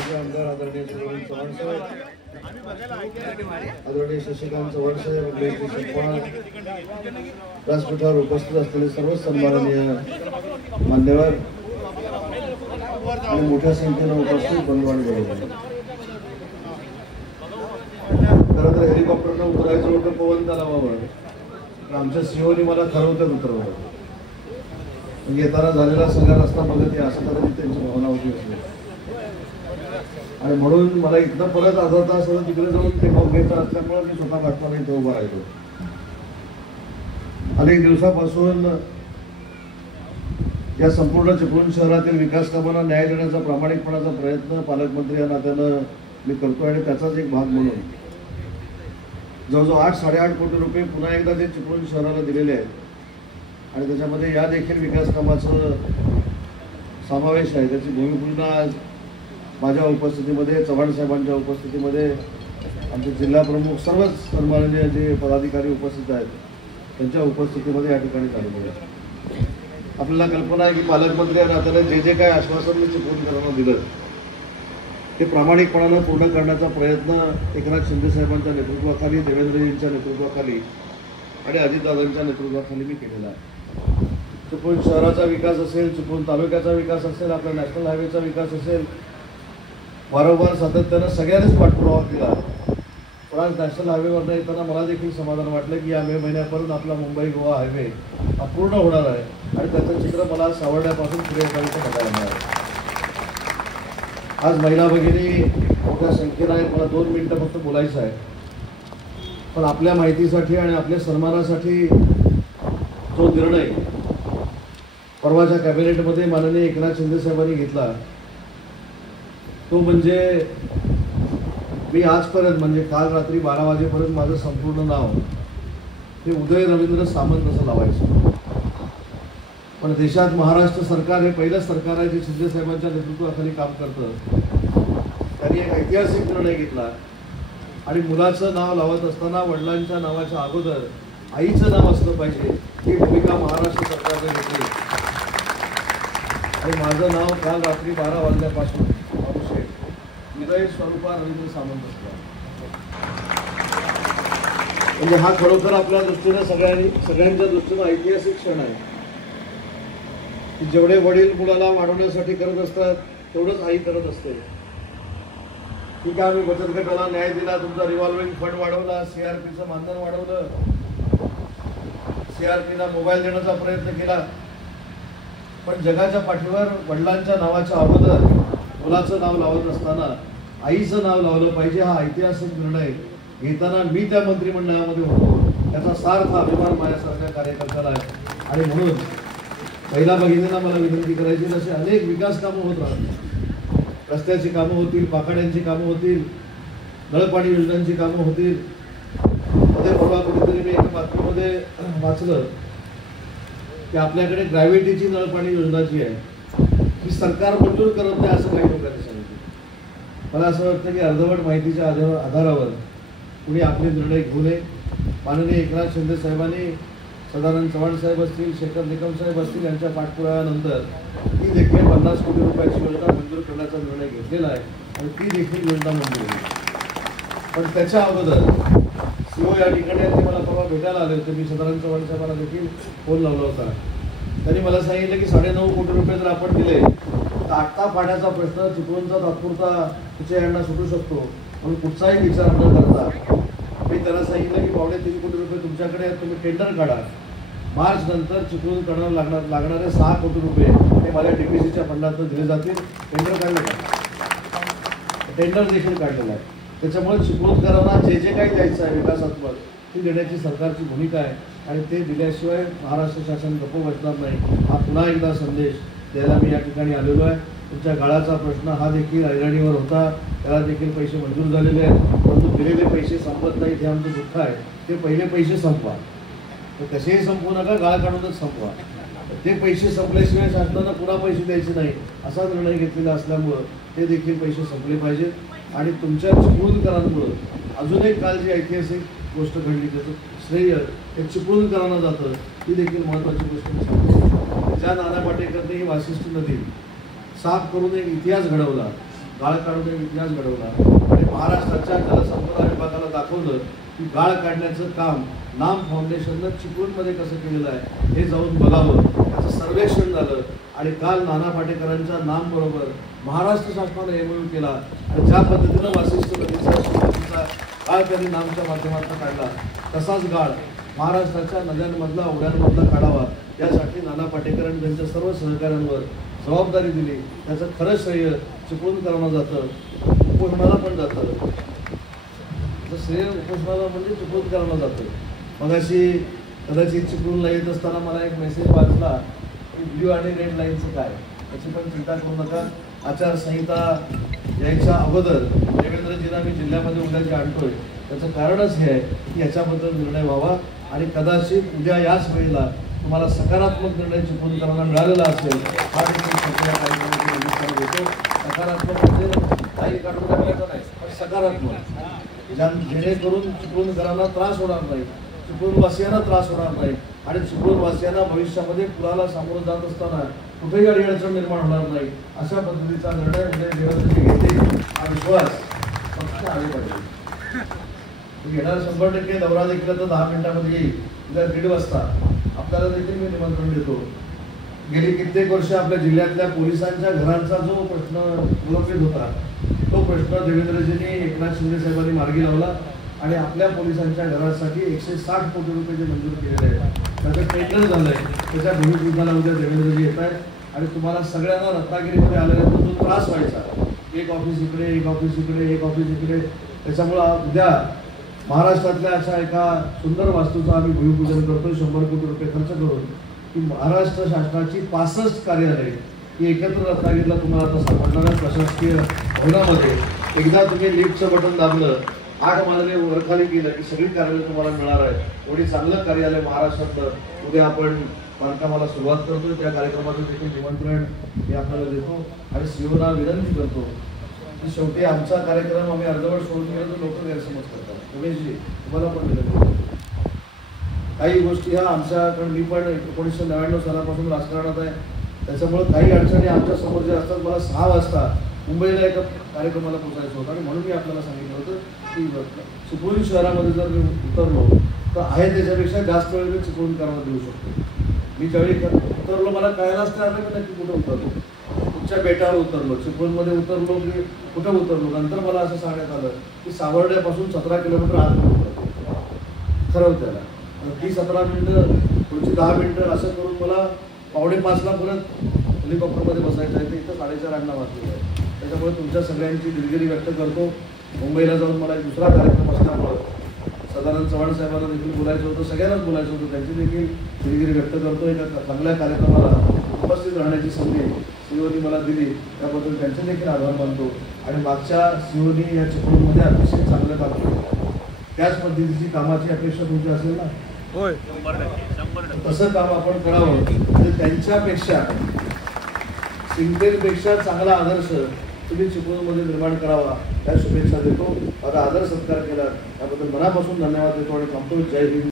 माजी आमदार आदरणीय सुरेश चव्हाण साहेब, आदरणीय शशिकांत चव्हाण साहेब, व्यासपीठावर उपस्थित असलेले सर्व सन्माननीय मान्यवर आणि मोठ्या संख्येने उपस्थित बंधुवान बरोबर. खरं तर हेलिकॉप्टरनं उतरायचं होतं पवन तलावावर, आमच्या सीओनी मला ठरवतात उतरवलं. येताना झालेला सगळा रस्ता बघत या असं कदाचित त्यांची भावना होती असली, आणि म्हणून मला इथं परत अर्धा तास तिकडे जाऊन ते भाव घ्यायचं असल्यामुळे मी स्वतः घातला इथं उभा राहिलो. अनेक दिवसापासून या संपूर्ण चिपळूण शहरातील विकास कामांना न्याय देण्याचा प्रामाणिकपणाचा प्रयत्न पालकमंत्री या नात्यानं मी करतो, आणि त्याचाच एक भाग म्हणून जवळजवळ 8-8.5 कोटी रुपये पुन्हा एकदा ते चिपळूण शहराला दिलेले आहेत. आणि त्याच्यामध्ये या देखील विकास कामाचं समावेश आहे. त्याची भूमिपूजन आज माझ्या उपस्थितीमध्ये, चव्हाण साहेबांच्या उपस्थितीमध्ये, आमचे जिल्हा प्रमुख सर्वच सन्माननीय जे पदाधिकारी उपस्थित आहेत त्यांच्या उपस्थितीमध्ये या ठिकाणी झालेले आहे. आपल्याला कल्पना आहे की पालकमंत्री या नात्याने जे जे काही आश्वासन मी चिपळूणकरांना दिलं ते प्रामाणिकपणानं पूर्ण करण्याचा प्रयत्न एकनाथ शिंदे साहेबांच्या नेतृत्वाखाली, देवेंद्रजींच्या नेतृत्वाखाली आणि अजितदादांच्या नेतृत्वाखाली मी केलेला आहे. चिपळूण शहराचा विकास असेल, चिपळूण तालुक्याचा विकास असेल, आपल्या नॅशनल हायवेचा विकास असेल, वारंवार सातत्यानं सगळ्यांनीच पाठपुरावा केला. पण आज नॅशनल हायवेवरनं येताना मला देखील समाधान वाटलं की या मे महिन्यापर्यंत आपला मुंबई गोवा हायवे हा पूर्ण होणार आहे, आणि त्याचं चित्र मला सावरण्यापासून पुढे येण्याचं बघायला मिळालं. आज महिला भगिनी मोठ्या संख्येनं आहेत. मला 2 मिनिटं फक्त बोलायचं आहे, पण आपल्या माहितीसाठी आणि आपल्या सन्मानासाठी जो निर्णय परवाच्या कॅबिनेटमध्ये माननीय एकनाथ शिंदे साहेबांनी घेतला तो म्हणजे मी आजपर्यंत म्हणजे काल रात्री 12 वाजेपर्यंत माझं संपूर्ण नाव हे उदय रवींद्र सामंत असं लावायचं. पण देशात महाराष्ट्र सरकार हे पहिलं सरकार आहे जे शिंदे साहेबांच्या नेतृत्वाखाली काम करतं. त्यांनी एक ऐतिहासिक निर्णय घेतला, आणि मुलाचं नाव लावत असताना वडिलांच्या नावाच्या अगोदर आईचं नाव असलं पाहिजे ही भूमिका महाराष्ट्र सरकारने घेतली. आणि माझं नाव काल रात्री 12 वाजल्यापासून विजय स्वरूपा रवींद्र सामंत असला. म्हणजे हा खरोखर आपल्या दृष्टीने सगळ्यांच्या दृष्टीनं ऐतिहासिक क्षण आहे की जेवढे वडील मुलाला वाढवण्यासाठी करत असतात तेवढंच आई करत असते. ठीक आहे, आम्ही बचत गटाला न्याय दिला, तुमचा रिव्हॉल्विंग फंड वाढवला, CRPचं मानधन वाढवलं, CRPला मोबाईल देण्याचा प्रयत्न केला, पण जगाच्या पाठीवर वडिलांच्या नावाच्या अगोदर मुलाचं नाव लावत असताना आईचं नाव लावलं पाहिजे हा ऐतिहासिक निर्णय घेताना मी त्या मंत्रिमंडळामध्ये होतो. त्याचा सार्थ अभिमान माझ्यासारख्या कार्यकर्त्याला आहे. आणि म्हणून महिला भगिनींना मला विनंती करायची, असे अनेक विकास कामं होत राहतील. रस्त्याची कामं होतील, पाखाड्यांची कामं होतील, नळपाणी योजनांची कामं होतील. मध्ये परवा कुठेतरी मी एका बातमीमध्ये वाचलं की आपल्याकडे ग्रॅव्हिटीची नळपाणी योजना जी आहे ही सरकार मंजूर करत नाही असं काही लोकांनी सांगितलं. मला असं वाटतं की अर्धवट माहितीच्या आधारावर कुणी आपले निर्णय घेऊ नये. माननीय एकनाथ शिंदे साहेबांनी सदानंद चव्हाण साहेब असतील, शेखर निकम साहेब असतील यांच्या पाठपुराव्यानंतर ती देखील 50 कोटी रुपयाची योजना मंजूर करण्याचा निर्णय घेतलेला आहे, आणि ती देखील योजना मंजूर होईल. पण त्याच्या अगोदर सीओ या ठिकाणी ते मला परवा भेटायला आले होते. मी सदानंद चव्हाण साहेबांना देखील फोन लावला होता. त्यांनी मला सांगितलं की 9.5 कोटी रुपये जर आपण दिले तर आटता पाण्याचा प्रश्न चिपळूणचा तात्पुरता यांना सुटू शकतो, म्हणून कुठचाही विचार न करता मी त्यांना सांगितलं की 3.5 कोटी रुपये तुमच्याकडे आहेत, तुम्ही टेंडर काढा. मार्च नंतर चिपळूण करण्याला लागणारे 6 कोटी रुपये हे मला DPCच्या फंडातून दिले जातील. टेंडर काढलं का? टेंडर देखील काढलेलं आहे. त्याच्यामुळे चिपळूणकरांना जे जे काही द्यायचं आहे विकासात्मक ती देण्याची सरकारची भूमिका आहे, आणि ते दिल्याशिवाय महाराष्ट्र शासन गप्प बसणार नाही. हा पुन्हा एकदा संदेश द्यायला मी या ठिकाणी आलेलो आहे. तुमच्या गाळाचा प्रश्न हा देखील ऐरणीवर होता, त्याला देखील पैसे मंजूर झालेले आहेत, परंतु दिलेले पैसे संपत नाहीत हे आमचं दुःख आहे. ते पहिले पैसे संपवा, तर कसेही संपवू नका, गाळ काढूनच संपवा. ते पैसे संपल्याशिवाय शासनानं पुन्हा पैसे द्यायचे नाही असा निर्णय घेतलेला असल्यामुळं ते देखील पैसे संपले पाहिजेत. आणि तुमच्या चिपळूणकरांमुळं अजून एक काल जी ऐतिहासिक गोष्ट घडली त्याचं श्रेय हे चिपळूणकरांना जातं, ती देखील महत्त्वाची गोष्ट. ज्या नाना पाटेकरने ही वाशिष्ठी नदी साफ करून एक इतिहास घडवला, गाळ काढून एक इतिहास घडवला आणि महाराष्ट्राच्या जलसंपदा विभागाला दाखवलं की गाळ काढण्याचं काम नाम फाउंडेशननं चिपळूणमध्ये कसं केलेलं आहे हे जाऊन बघावं, त्याचं सर्वेक्षण झालं आणि काल नाना पाटेकरांच्या नाम बरोबर महाराष्ट्र शासनाने MOU केला आणि ज्या पद्धतीनं वासिष्ठ नदीचा गाळ त्यांनी नामच्या माध्यमातून काढला तसाच गाळ महाराष्ट्राच्या नद्यांमधला ओढ्यांमधला काढावा यासाठी नाना पाटेकरांनी त्यांच्या सर्व सहकाऱ्यांवर जबाबदारी दिली. त्याचं खरं श्रेय चिपळूणकरांना जातं, उपोषणाला पण जातं. श्रेय उपोषणाला म्हणजे चिपळूणकरांना जातं. मगाशी कदाचित चिपळूणला येत असताना मला एक मेसेज वाचला की ब्ल्यू आणि रेड लाईनचं काय, त्याची पण चिंता करू नका. आचारसंहिता यायच्या अगोदर देवेंद्रजींना मी जिल्ह्यामध्ये उद्या जे आणतोय त्याचं कारणच हे आहे की याच्याबद्दल निर्णय व्हावा आणि कदाचित उद्या याच वेळेला तुम्हाला सकारात्मक निर्णय चिपळूणकरांना मिळालेला असेल हा देखील देतो. सकारात्मक म्हणजे काही काढून टाकण्याचा नाही, पण सकारात्मक जेणेकरून चिपळूणकरांना त्रास होणार नाही, चिपळूणवासियांना त्रास होणार नाही आणि चिपळूणवासियांना भविष्यामध्ये पुराला सामोरं जात असताना कुठेही अडचण निर्माण होणार नाही अशा पद्धतीचा निर्णय उद्या देवेंद्रजी घेतील हा विश्वास फक्त आले पाहिजे. घेणार 100% दौरा देखील तर 10 मिनिटांमध्ये येईल. उद्या 1:30 वाजता आपल्याला देखील मी निमंत्रण देतो. गेली कित्येक वर्ष आपल्या जिल्ह्यातल्या पोलिसांच्या घरांचा जो प्रश्न उलगडीत होता तो प्रश्न देवेंद्रजींनी एकनाथ शिंदे साहेबांनी मार्गी लावला आणि आपल्या पोलिसांच्या घरासाठी 160 कोटी रुपये जे मंजूर केलेले आहेत त्याचं टेंडर झालंय. त्याच्या भूमिपूजनाला उद्या देवेंद्रजी येत आहेत आणि तुम्हाला सगळ्यांना रत्नागिरीमध्ये आल्यानंतर जो त्रास व्हायचा एक ऑफिस इकडे एक ऑफिस इकडे एक ऑफिस इकडे त्याच्यामुळं उद्या महाराष्ट्रातल्या अशा एका सुंदर वास्तूचं आम्ही भूमिपूजन करतो 100 कोटी रुपये खर्च करून की महाराष्ट्र शासनाची 65 कार्यालय ही एकत्र रत्नागिरीला तुम्हाला आता सापडणाऱ्या प्रशासकीय भवनामध्ये एकदा तुम्ही लिफ्टचं बटन दाबलं 8 मजले वरखाली गेलं की सगळी कार्यालय तुम्हाला मिळणार आहे. एवढी चांगलं कार्यालय महाराष्ट्रातलं उद्या आपण बांधकामाला सुरुवात करतोय. त्या कार्यक्रमाचं देखील निमंत्रण मी आपल्याला देतो आणि सीओना विनंती करतो की शेवटी आमचा कार्यक्रम आम्ही अर्धवट सोडून गेलो तर लोक गैरसमज करतात. उमेशजी तुम्हाला पण विनंती करतो. काही गोष्टी ह्या आमच्याकडे मी पण 1999 सालापासून राजकारणात आहे त्याच्यामुळे काही अडचणी आमच्या समोर जे असतात. मला 6 वाजता मुंबईला एका कार्यक्रमाला पोहोचायचं होतं आणि म्हणून मी आपल्याला सांगितलं होतं की चिपळूण शहरामध्ये जर मी उतरलो तर आहे त्याच्यापेक्षा जास्त वेळ मी चिपळूणकरांना देऊ शकतो. मी ज्यावेळी उतरलो मला कळायलाच नाही आलं की नक्की कुठं उतरलो. तुमच्या बेटावर उतरलो, चिपळूणमध्ये उतरलो की कुठं उतरलो. नंतर मला असं सांगण्यात आलं की सावर्ड्यापासून 17 किलोमीटर आत उतरतो. ठरव त्याला ती 17 मिनिटं पुढची 10 मिनिटं असं करून मला 4:45ला परत हेलिकॉप्टरमध्ये बसायचं आहे. ते इथं 4:30 वाजलेलं आहे. त्याच्यामुळे तुमच्या सगळ्यांची दिलगिरी व्यक्त करतो. मुंबईला जाऊन मला एक दुसरा कार्यक्रम असल्यामुळं सदानंद चव्हाण साहेबांना देखील बोलायचं होतं, सगळ्यांनाच बोलायचं होतं. त्यांची देखील दिलगिरी व्यक्त करतो. एका चांगल्या कार्यक्रमाला उपस्थित राहण्याची संधी सीओनी मला दिली त्याबद्दल त्यांचे देखील आभार मानतो. आणि मागच्या सीओनी या चिपळूणमध्ये अतिशय चांगलं काम केलं. त्याच पद्धतीची कामाची अपेक्षा तुमची असेल ना? होय, तसं काम आपण करावं म्हणजे त्यांच्यापेक्षा सिंगपेक्षा चांगला आदर्श तुम्ही चिपळूणमध्ये निर्माण करावा या शुभेच्छा देतो. माझा आदर सत्कार केला त्याबद्दल मनापासून धन्यवाद देतो आणि थांबतो. जय हिंद.